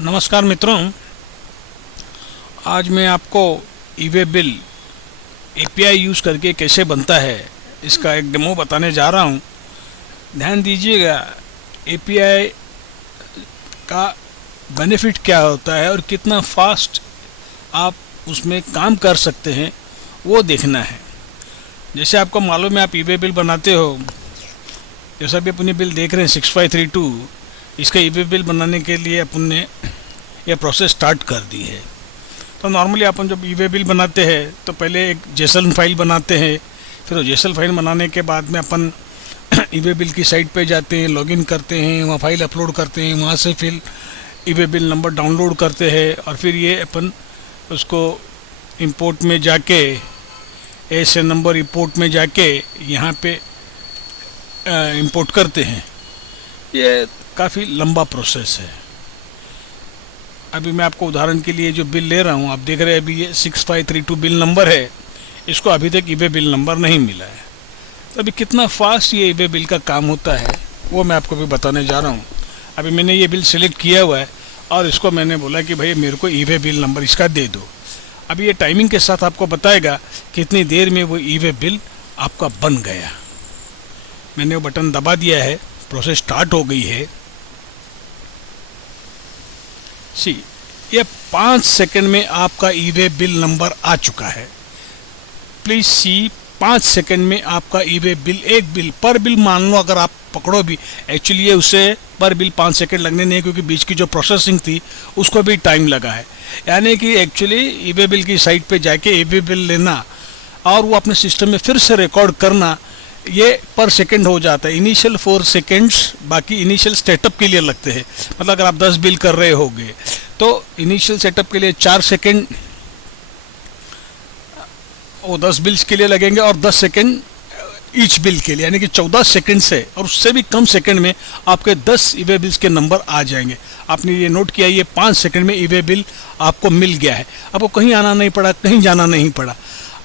नमस्कार मित्रों, आज मैं आपको ईवे बिल एपीआई यूज़ करके कैसे बनता है इसका एक डेमो बताने जा रहा हूँ। ध्यान दीजिएगा, एपीआई का बेनिफिट क्या होता है और कितना फास्ट आप उसमें काम कर सकते हैं वो देखना है। जैसे आपको मालूम है, आप ईवे बिल बनाते हो, जैसा भी अपनी बिल देख रहे हैं 6532, इसका ईवे बिल बनाने के लिए अपन ने यह प्रोसेस स्टार्ट कर दी है। तो नॉर्मली अपन जब ईवे बिल बनाते हैं तो पहले एक जेसन फाइल बनाते हैं, फिर वो जेसन फाइल बनाने के बाद में अपन ईवे बिल की साइट पे जाते हैं, लॉगिन करते हैं, वहाँ फाइल अपलोड करते हैं, वहाँ से फिर ईवे बिल नंबर डाउनलोड करते हैं और फिर ये अपन उसको इंपोर्ट में जाके ऐसे नंबर इंपोर्ट में जाके यहाँ पे इंपोर्ट करते हैं। ये काफ़ी लंबा प्रोसेस है। अभी मैं आपको उदाहरण के लिए जो बिल ले रहा हूँ, आप देख रहे हैं अभी ये 6532 बिल नंबर है, इसको अभी तक ईवे बिल नंबर नहीं मिला है। तो अभी कितना फास्ट ये ईवे बिल का काम होता है वो मैं आपको भी बताने जा रहा हूँ। अभी मैंने ये बिल सिलेक्ट किया हुआ है और इसको मैंने बोला कि भाई मेरे को ईवे बिल नंबर इसका दे दो। अभी ये टाइमिंग के साथ आपको बताएगा कितनी देर में वो ईवे बिल आपका बन गया। मैंने वो बटन दबा दिया है, प्रोसेस स्टार्ट हो गई है। सी, ये 5 सेकंड में आपका ईवे बिल नंबर आ चुका है। प्लीज सी, 5 सेकंड में आपका ईवे बिल, एक बिल पर बिल मान लो अगर आप पकड़ो भी, एक्चुअली ये उसे पर बिल 5 सेकंड लगने नहीं, क्योंकि बीच की जो प्रोसेसिंग थी उसको भी टाइम लगा है। यानी कि एक्चुअली ईवे बिल की साइट पे जाके ईवे बिल लेना और वो अपने सिस्टम में फिर से रिकॉर्ड करना, ये पर सेकंड हो जाता है। इनिशियल 4 सेकंड्स बाकी इनिशियल सेटअप के लिए लगते हैं। मतलब अगर आप 10 बिल कर रहे होगे तो इनिशियल सेटअप के लिए 4 सेकंड वो 10 बिल्स के लिए लगेंगे और 10 सेकंड ईच बिल के लिए, यानी कि 14 सेकंड से और उससे भी कम सेकंड में आपके 10 ईवे बिल्स के नंबर आ जाएंगे। आपने ये नोट किया, ये 5 सेकंड में ईवे बिल आपको मिल गया है। आपको कहीं आना नहीं पड़ा, कहीं जाना नहीं पड़ा।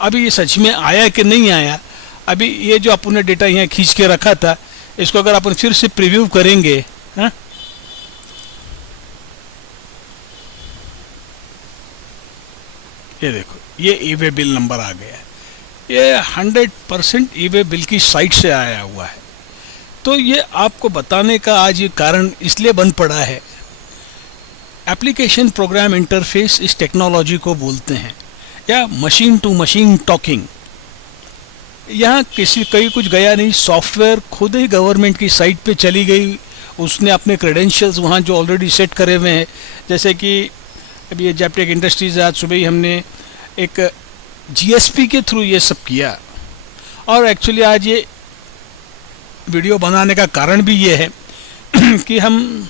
अभी ये सच में आया कि नहीं आया, अभी ये जो अपन ने डेटा यहाँ खींच के रखा था, इसको अगर अपन फिर से प्रीव्यू करेंगे, हाँ, ये देखो, ये ईवे बिल नंबर आ गया है। ये 100% ईवे बिल की साइट से आया हुआ है। तो ये आपको बताने का आज ये कारण इसलिए बन पड़ा है। एप्लीकेशन प्रोग्राम इंटरफेस इस टेक्नोलॉजी को बोलते हैं, या मशीन टू मशीन टॉकिंग। यहाँ कहीं कुछ गया नहीं, सॉफ्टवेयर खुद ही गवर्नमेंट की साइट पे चली गई, उसने अपने क्रेडेंशियल्स वहाँ जो ऑलरेडी सेट करे हुए हैं। जैसे कि अभी ये जैपटेक इंडस्ट्रीज, आज सुबह ही हमने एक जीएसपी के थ्रू ये सब किया। और एक्चुअली आज ये वीडियो बनाने का कारण भी ये है कि हम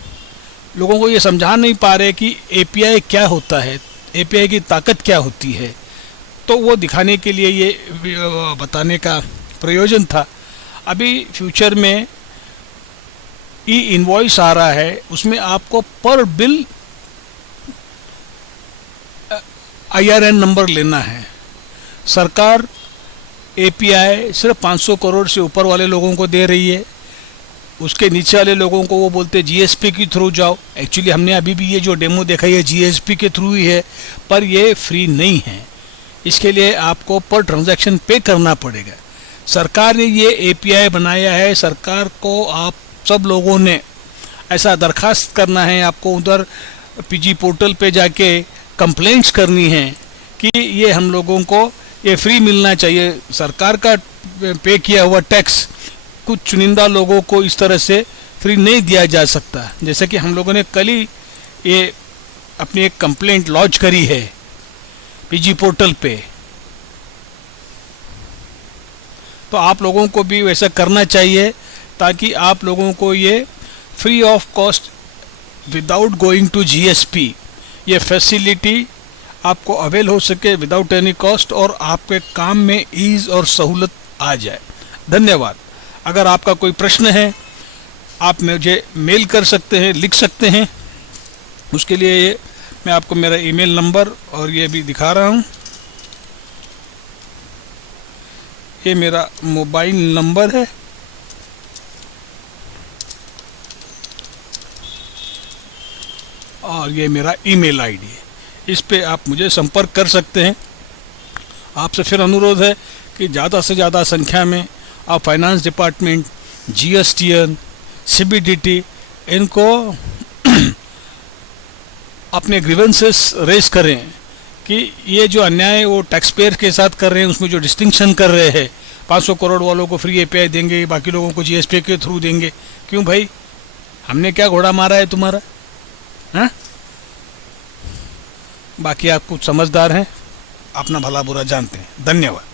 लोगों को ये समझा नहीं पा रहे कि एपीआई क्या होता है, एपीआई की ताकत क्या होती है। तो वो दिखाने के लिए ये बताने का प्रयोजन था। अभी फ्यूचर में ई इनवॉइस आ रहा है, उसमें आपको पर बिल आईआरएन नंबर लेना है। सरकार एपीआई सिर्फ 500 करोड़ से ऊपर वाले लोगों को दे रही है, उसके नीचे वाले लोगों को वो बोलते हैं जीएसपी के थ्रू जाओ। एक्चुअली हमने अभी भी ये जो डेमो देखा है जीएसपी के थ्रू ही है, पर ये फ्री नहीं है। इसके लिए आपको पर ट्रांजैक्शन पे करना पड़ेगा। सरकार ने ये एपीआई बनाया है, सरकार को आप सब लोगों ने ऐसा दरखास्त करना है, आपको उधर पीजी पोर्टल पे जाके कंप्लेंट्स करनी है कि ये हम लोगों को ये फ्री मिलना चाहिए। सरकार का पे किया हुआ टैक्स कुछ चुनिंदा लोगों को इस तरह से फ्री नहीं दिया जा सकता। जैसे कि हम लोगों ने कल ही ये अपनी एक कंप्लेंट लॉन्च करी है पीजी पोर्टल पे, तो आप लोगों को भी वैसा करना चाहिए ताकि आप लोगों को ये free of cost without going to GSP ये फैसिलिटी आपको अवेल हो सके विदाउट एनी कॉस्ट, और आपके काम में ईज और सहूलत आ जाए। धन्यवाद। अगर आपका कोई प्रश्न है आप मुझे मेल कर सकते हैं, लिख सकते हैं। उसके लिए ये मैं आपको मेरा ईमेल नंबर और ये भी दिखा रहा हूँ। ये मेरा मोबाइल नंबर है, और ये मेरा ईमेल आईडी है, इस पे आप मुझे संपर्क कर सकते हैं। आपसे फिर अनुरोध है कि ज़्यादा से ज़्यादा संख्या में आप फाइनेंस डिपार्टमेंट, जीएसटीएन, सीबीडीटी इनको अपने ग्रीवेंसेस रेज करें कि ये जो अन्याय वो टैक्स पेयर के साथ कर रहे हैं, उसमें जो डिस्टिंक्शन कर रहे हैं, 500 करोड़ वालों को फ्री एपीआई देंगे, बाकी लोगों को जीएसपी के थ्रू देंगे। क्यों भाई, हमने क्या घोड़ा मारा है तुम्हारा? हाँ, बाकी आप कुछ समझदार हैं, अपना भला बुरा जानते हैं। धन्यवाद।